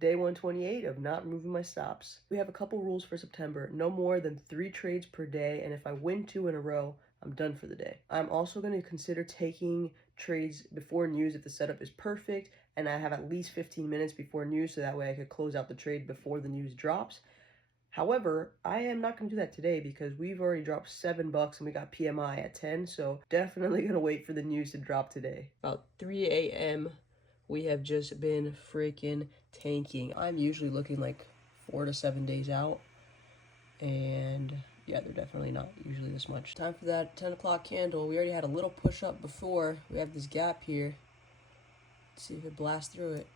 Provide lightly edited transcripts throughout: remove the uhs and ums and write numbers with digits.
Day 128 of not moving my stops. We have a couple rules for September. No more than 3 trades per day, and if I win 2 in a row, I'm done for the day. I'm also going to consider taking trades before news if the setup is perfect, and I have at least 15 minutes before news, so that way I could close out the trade before the news drops. However, I am not going to do that today because we've already dropped $7 and we got PMI at 10, so definitely going to wait for the news to drop today. About 3 a.m. we have just been freaking tanking. I'm usually looking like 4 to 7 days out, and yeah, they're definitely not usually this much. Time for that 10 o'clock candle. We already had a little push up before. We have this gap here. Let's see if it blasts through it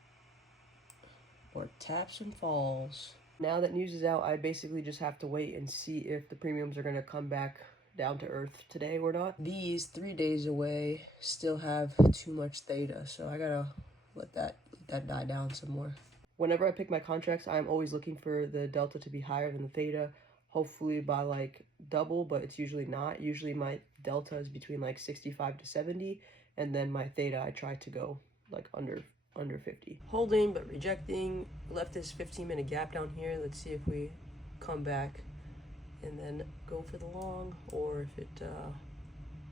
or taps and falls. Now that news is out, I basically just have to wait and see if the premiums are going to come back down to earth today or not. These 3 days away still have too much theta, so I gotta let that die down some more. Whenever I pick my contracts, I'm always looking for the delta to be higher than the theta, hopefully by like double, but it's usually not. Usually my delta is between like 65 to 70, and then my theta I try to go like under 50. Holding but rejecting. Left this 15-minute gap down here. Let's see if we come back and then go for the long, or if it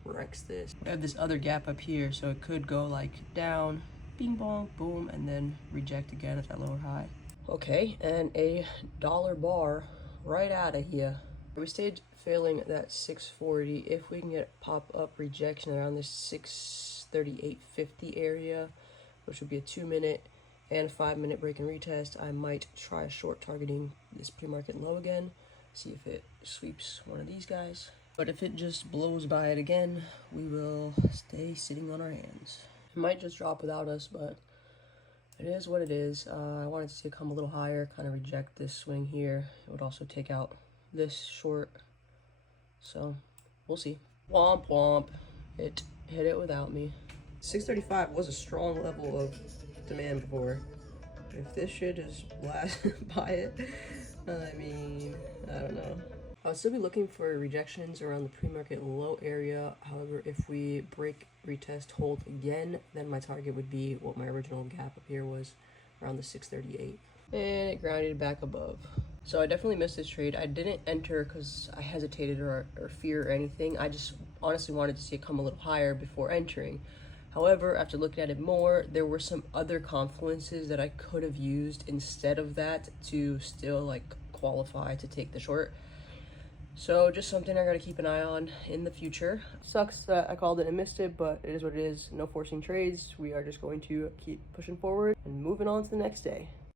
wrecks this. We have this other gap up here, so it could go like down, bing bong, boom, and then reject again at that lower high. Okay, and a dollar bar right out of here. We stayed failing that 640. If we can get pop-up rejection around this 638.50 area, which would be a 2-minute and 5-minute break and retest, I might try short targeting this pre-market low again, see if it sweeps one of these guys. But if it just blows by it again, we will stay sitting on our hands. It might just drop without us, but it is what it is. I wanted to see it come a little higher, kind of reject this swing here. It would also take out this short, so we'll see. Womp womp, it hit it without me. 635 was a strong level of demand before. If this shit is blasted by it, I mean, I don't know. I'll still be looking for rejections around the pre-market low area. However, if we break, retest, hold again, then my target would be what my original gap up here was, around the 638. And it grounded back above. So I definitely missed this trade. I didn't enter because I hesitated or fear or anything. I just honestly wanted to see it come a little higher before entering. However, after looking at it more, there were some other confluences that I could have used instead of that to still like qualify to take the short. So just something I gotta keep an eye on in the future. Sucks that I called it and missed it, but it is what it is. No forcing trades. We are just going to keep pushing forward and moving on to the next day.